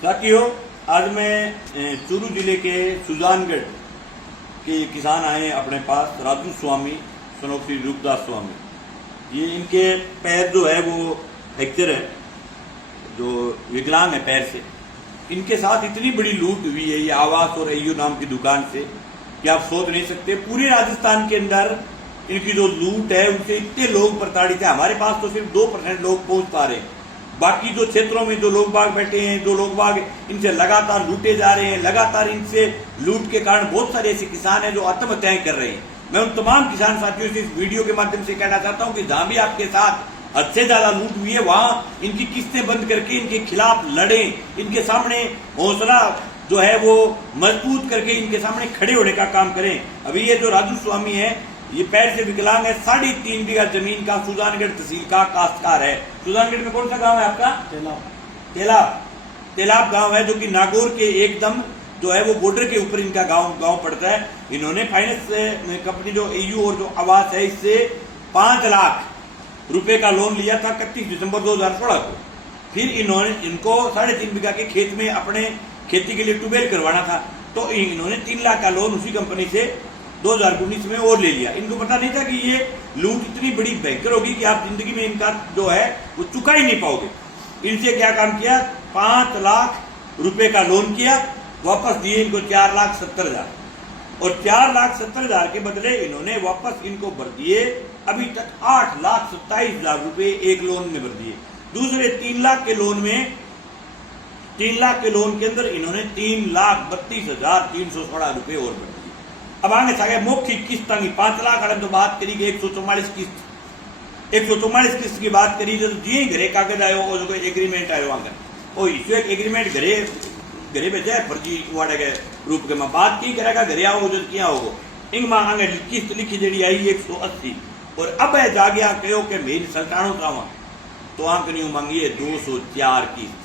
साथियों, आज मैं चूरू जिले के सुजानगढ़ के किसान आए अपने पास, राजू स्वामी सनोक श्री रूपदास स्वामी। ये इनके पैर जो है वो फ्रैक्चर है, जो विकलांग है पैर से। इनके साथ इतनी बड़ी लूट हुई है ये आवास और एयू नाम की दुकान से कि आप सोच नहीं सकते। पूरे राजस्थान के अंदर इनकी जो लूट है उनसे इतने लोग प्रताड़ित है। हमारे पास तो सिर्फ 2% लोग पहुंच पा रहे हैं। बाकी जो क्षेत्रों में जो लोग बाग बैठे हैं, जो लोग बाग इनसे लगातार लूटे जा रहे हैं, लगातार इनसे लूट के कारण बहुत सारे ऐसे किसान हैं जो आत्महत्याएं कर रहे हैं। मैं उन तमाम किसान साथियों से इस वीडियो के माध्यम से कहना चाहता हूं कि जहां भी आपके साथ हद से ज्यादा लूट हुई है वहां इनकी किस्तें बंद करके इनके खिलाफ लड़ें, इनके सामने हौसला जो है वो मजबूत करके इनके सामने खड़े होने का काम करें। अभी ये जो राजू स्वामी है ये पैर से विकलांग है, 3.5 बीघा जमीन का सुजानगढ़ तहसील का काश्तकार है। सुजानगढ़ में कौन सा गांव है आपका? तेलाब गांव है, जो कि नागौर के एकदम जो है वो बॉर्डर के ऊपर इनका गांव पड़ता है। इन्होंने फाइनेंस कंपनी जो एयू और जो आवास है इससे 5 लाख रुपए का लोन लिया था 31 दिसंबर 2016 को। फिर इनको 3.5 बीघा के खेत में अपने खेती के लिए ट्यूबवेल करवाना था, तो इन्होंने 3 लाख का लोन उसी कंपनी से 2019 में और ले लिया। इनको पता नहीं था कि ये लूट इतनी बड़ी भयंकर होगी कि आप जिंदगी में इनका जो है वो चुका ही नहीं पाओगे। इनसे क्या काम किया? 5 लाख रुपए का लोन किया, वापस दिए इनको 4,70,000 और 4,70,000 के बदले इन्होंने वापस इनको भर दिए अभी तक 8,27,000 रुपए एक लोन में भर दिए। दूसरे 3 लाख के लोन में 3 लाख के लोन के अंदर इन्होंने 3,32,316 रुपए और भर दिए। अब आगे सागे मौखिक किस्त आएंगी 5 लाख तो बात करी 144 किस्त 144 किस्त की बात करी तो जी घरे कागज आयो और जो एग्रीमेंट आयो आगे ओ इसो एक एग्रीमेंट घरे भेजा है फर्जी वाड़े के रूप के में बात की करेगा घरे आओ जो किया होगो इंग मां आगे किस्त लिखी जेडी आई 180 और अब है जा गया कहो कि मेरी सरकारों का तो आंकनी मांगी है 204 किस्त।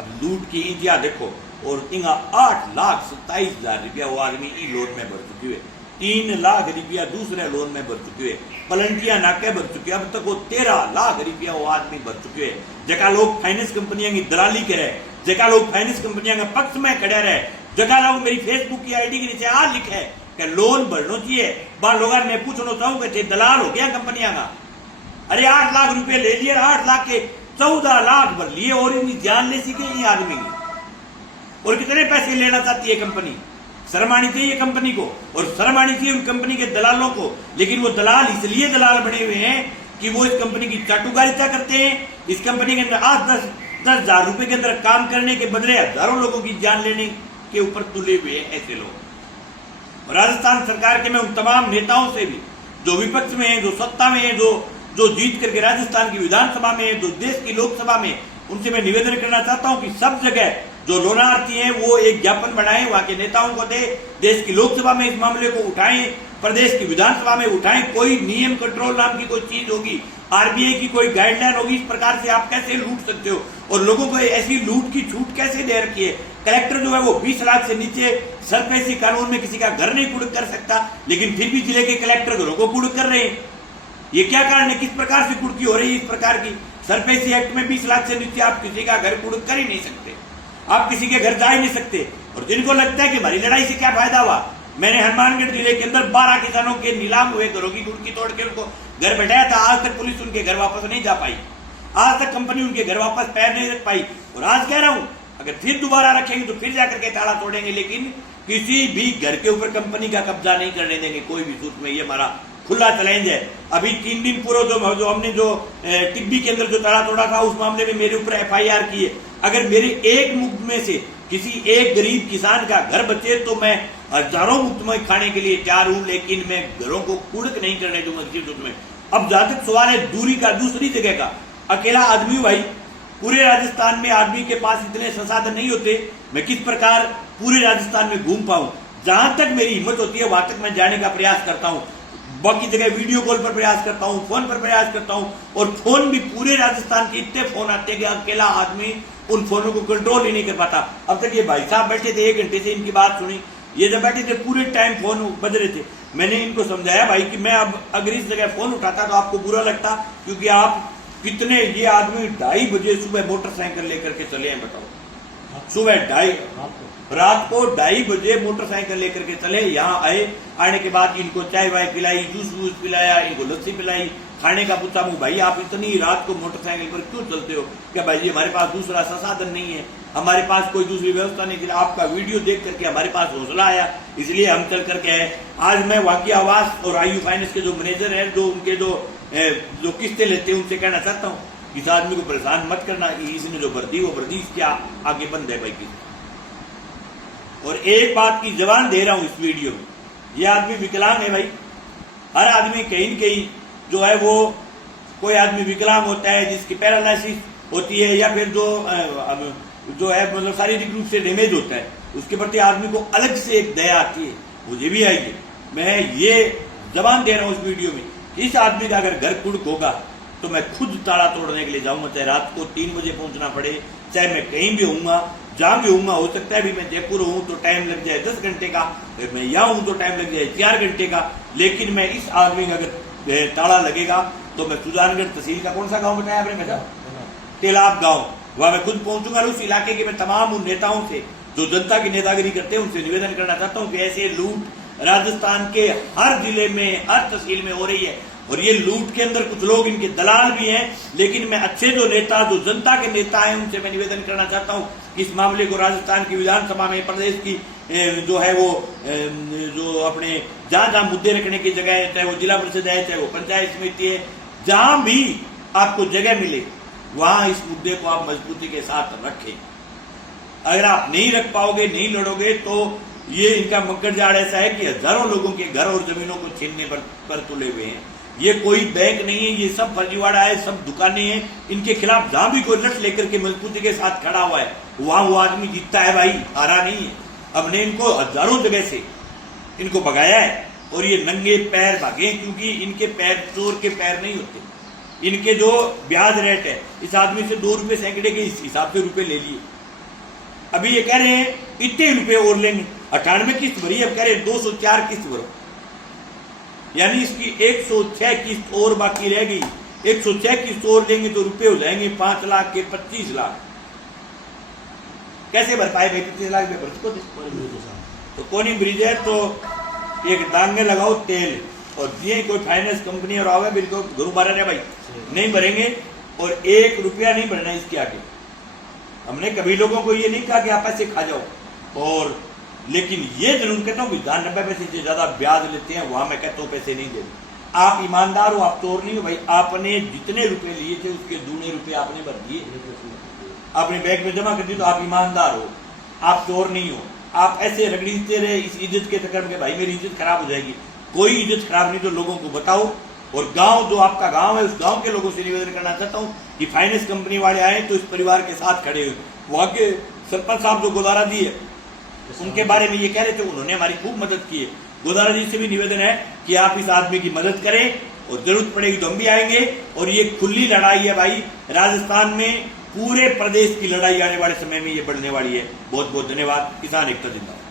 अब लूट की इंतिया देखो और इंगा 8,27,000 रुपया वो आदमी ई लोन में भर चुकी है, 3 लाख रुपया दूसरे लोन में भर चुके है, पलंटिया नाके भर चुके, अब तक वो 13 लाख रुपया वो आदमी भर चुके है। जका लोग फाइनेंस कंपनियां की दलाली करे, जका लोग फाइनेंस कंपनियां के पक्ष में खड़े रहे, जका लोग मेरी फेसबुक की आईडी के नीचे आ लिखे कि लोन भरना चाहिए, बार लोग मैं पूछना चाहूँ कि दलाल हो गया कंपनियां का। अरे 8 लाख रुपये ले लिए, 8 लाख के 14 लाख भर लिए और इनकी जान ले सीखे ये आदमी की। और कितने पैसे लेना चाहती है कंपनी? शर्म आनी चाहिए कंपनी को और शर्म आनी चाहिए उन कंपनी के दलालों को। लेकिन वो दलाल इसलिए दलाल बने हुए हैं कि वो इस कंपनी की चाटुकारिता करते हैं। इस कंपनी के अंदर 8-10 हजार रुपए के अंदर काम करने के बदले हजारों लोगों की जान लेने के ऊपर तुले हुए हैं ऐसे लोग। राजस्थान सरकार के मैं उन तमाम नेताओं से भी जो विपक्ष में है, जो सत्ता में है, जो जीत करके राजस्थान की विधानसभा में है, जो देश की लोकसभा में, उनसे मैं निवेदन करना चाहता हूं कि सब जगह जो लोनार्थी हैं वो एक ज्ञापन बनाएं, वहां के नेताओं को दे, देश की लोकसभा में इस मामले को उठाएं, प्रदेश की विधानसभा में उठाएं। कोई नियम कंट्रोल नाम की कोई चीज होगी, आरबीआई की कोई गाइडलाइन होगी, इस प्रकार से आप कैसे लूट सकते हो और लोगों को ऐसी लूट की छूट कैसे दे रखी है। कलेक्टर जो है वो 20 लाख से नीचे सरपेशी कानून में किसी का घर नहीं कुड़क कर सकता, लेकिन फिर भी जिले के कलेक्टर घरों को कुड़क कर रहे हैं। ये क्या कारण है? किस प्रकार से कुड़की हो रही है? इस प्रकार की सरपेशी एक्ट में 20 लाख से नीचे आप किसी का घर कुड़क कर ही नहीं सकते, आप किसी के घर जा ही नहीं सकते। और जिनको लगता है कि हमारी लड़ाई से क्या फायदा हुआ, मैंने हनुमानगढ़ जिले के अंदर 12 किसानों के नीलाम हुए घरों की कुड़की तोड़ के उनको घर बैठाया था। आज तक पुलिस उनके घर वापस नहीं जा पाई, आज तक कंपनी उनके घर वापस पैर नहीं रख पाई। और आज कह रहा हूं अगर फिर दोबारा रखेंगे तो फिर जाकर के ताला तोड़ेंगे, लेकिन किसी भी घर के ऊपर कंपनी का कब्जा नहीं करने देंगे कोई भी सूरत में। ये हमारा खुला चैलेंज है। अभी 3 दिन पूर्व जो हमने जो टिब्बी के अंदर जो ताला तोड़ा था उस मामले में मेरे ऊपर FIR की है। अगर मेरे एक मुफ्त में से किसी एक गरीब किसान का घर बचे तो मैं हजारों मुफ्त में खाने के लिए तैयार हूं, लेकिन मैं घरों को कुड़क नहीं करने दूंगा किसी सूरत में। अब जहां तक सवाल है दूरी का, दूसरी जगह का, अकेला आदमी भाई पूरे राजस्थान में आदमी के पास इतने संसाधन नहीं होते मैं किस प्रकार पूरे राजस्थान में घूम पाऊं। जहां तक मेरी हिम्मत होती है वहां तक मैं जाने का प्रयास करता हूं। बाकी जगह वीडियो कॉल पर प्रयास करता हूं, फोन पर प्रयास करता हूं और फोन भी पूरे राजस्थान के इतने फोन आते हैं कि अकेला आदमी उन फोनों को कंट्रोल ही नहीं कर पाता। अब तक ये भाई साहब बैठे थे, 1 घंटे से इनकी बात सुनी, ये जब बैठे थे पूरे टाइम फोन बज रहे थे। मैंने इनको समझाया भाई कि मैं अब अगर इस जगह फोन उठाता तो आपको बुरा लगता, क्योंकि आप कितने ये आदमी 2:30 बजे सुबह मोटरसाइकिल लेकर के चले हैं बताओ। सुबह रात को 2:30 बजे मोटरसाइकिल लेकर के चले, यहाँ आए, आने के बाद इनको चाय वाय पिलाई, जूस वूस पिलाया, इनको लस्सी पिलाई, खाने का पूछा, मुझे भाई आप इतनी रात को मोटरसाइकिल पर क्यों चलते हो? क्या भाई जी हमारे पास दूसरा साधन नहीं है, हमारे पास कोई दूसरी व्यवस्था नहीं, आपका वीडियो देख करके हमारे पास हौसला आया, इसलिए हम चल करके आए। आज मैं वाकई आवास और आयु फाइनेंस के जो मैनेजर है, जो उनके जो किस्तें लेते हैं, उनसे कहना चाहता हूँ इस आदमी को परेशान मत करना, इसने जो भर्ती वो भर्ती इसके आगे बंद है भाई की। और एक बात की जवान दे रहा हूं इस वीडियो में, ये आदमी विकलांग है भाई। हर आदमी कहीं न कहीं जो है वो, कोई आदमी विकलांग होता है जिसकी पैरालिसिस होती है, या फिर जो है मतलब शारीरिक रूप से डैमेज होता है, उसके प्रति आदमी को अलग से एक दया आती है, मुझे भी आई है। मैं ये जवान दे रहा हूं इस वीडियो में, इस आदमी का अगर घर कुड़क होगा तो मैं खुद ताला तोड़ने के लिए जाऊंगा, चाहे रात को 3 बजे पहुंचना पड़े, चाहे मैं कहीं भी होऊंगा, जहां भी होऊंगा। हो सकता है भी मैं जयपुर हूं तो टाइम लग जाए 10 घंटे का, मैं यहाँ हूं तो टाइम लग जाए 4 घंटे का, लेकिन मैं इस आदमी का अगर ताला लगेगा तो मैं सुजानगढ़ तहसील का कौन सा गाँव बताया आपने मेरा, तेलाब गाँव, वहां मैं खुद पहुंचूंगा। उस इलाके के मैं तमाम उन नेताओं से जो जनता की नेतागिरी करते हैं उनसे निवेदन करना चाहता हूँ कि ऐसे लूट राजस्थान के हर जिले में, हर तहसील में हो रही है, और ये लूट के अंदर कुछ लोग इनके दलाल भी हैं। लेकिन मैं अच्छे जो नेता, जो जनता के नेता हैं, उनसे मैं निवेदन करना चाहता हूं कि इस मामले को राजस्थान की विधानसभा में, प्रदेश की जो है वो जो अपने जहां जहां मुद्दे रखने की जगह है, चाहे वो जिला परिषद है, चाहे वो पंचायत समिति है, जहां भी आपको जगह मिले वहां इस मुद्दे को आप मजबूती के साथ रखें। अगर आप नहीं रख पाओगे, नहीं लड़ोगे, तो ये इनका मकर जाड़ ऐसा है कि हजारों लोगों के घर और जमीनों को छीनने पर तुले हुए हैं। ये कोई बैंक नहीं है, ये सब फर्जीवाड़ा है, सब दुकानें हैं। इनके खिलाफ जहां भी कोई लठ लेकर के मजबूती के साथ खड़ा हुआ है, वहां वो आदमी जीतता है भाई, हारा नहीं है। हमने इनको हजारों जगह से इनको भगाया है, और ये नंगे पैर भागे, क्योंकि इनके पैर चोर के पैर नहीं होते। इनके जो ब्याज रेट है, इस आदमी से 2 रुपए सैकड़े के हिसाब से रुपए ले लिए। अभी ये कह रहे हैं इतने रुपए और लेंगे, 98 किस्त भरी, अब कह रहे हैं 204 किस्त भरो, यानी इसकी 106 किस्त और बाकी रह गई। 106 किस्त और लेंगे तो रुपए हो जाएंगे 5 लाख के 25 लाख। कैसे भर पाए भाई 25 लाख में? तो कोनी ब्रिज है तो एक डांगे लगाओ तेल, और ये कोई फाइनेंस कंपनी और आवे बिल्कुल गुरु बारा ने भाई नहीं भरेंगे, और 1 रुपया नहीं भरना इसके आगे। हमने कभी लोगों को ये नहीं कहा कि आप पैसे खा जाओ, और लेकिन ये जरूर कहता हूँ कि 90 पैसे से ज्यादा ब्याज लेते हैं, वहां मैं कहता हूँ पैसे नहीं देते। आप ईमानदार हो, आप चोर नहीं हो भाई। आपने जितने रुपए लिए थे उसके 2 रुपए आपने भर दिए, अपने बैंक में जमा कर दिए, तो आप ईमानदार हो, आप चोर नहीं हो। आप ऐसे रगड़ीते रहे इस इज्जत के चक्कर में भाई मेरी इज्जत खराब हो जाएगी, कोई इज्जत खराब नहीं, तो लोगों को बताओ। और गांव जो आपका गांव है, उस गांव के लोगों से निवेदन करना चाहता हूं कि फाइनेंस कंपनी वाले आए तो इस परिवार के साथ खड़े हुए। वहां के सरपंच साहब जो गोदारा जी है, उनके बारे में ये कह रहे थे, उन्होंने हमारी खूब मदद की है। गोदारा जी से भी निवेदन है कि आप इस आदमी की मदद करें, और जरूरत पड़ेगी तो हम भी आएंगे। और ये खुली लड़ाई है भाई, राजस्थान में पूरे प्रदेश की लड़ाई आने वाले समय में ये बढ़ने वाली है। बहुत बहुत धन्यवाद। किसान एकता जिंदाबाद।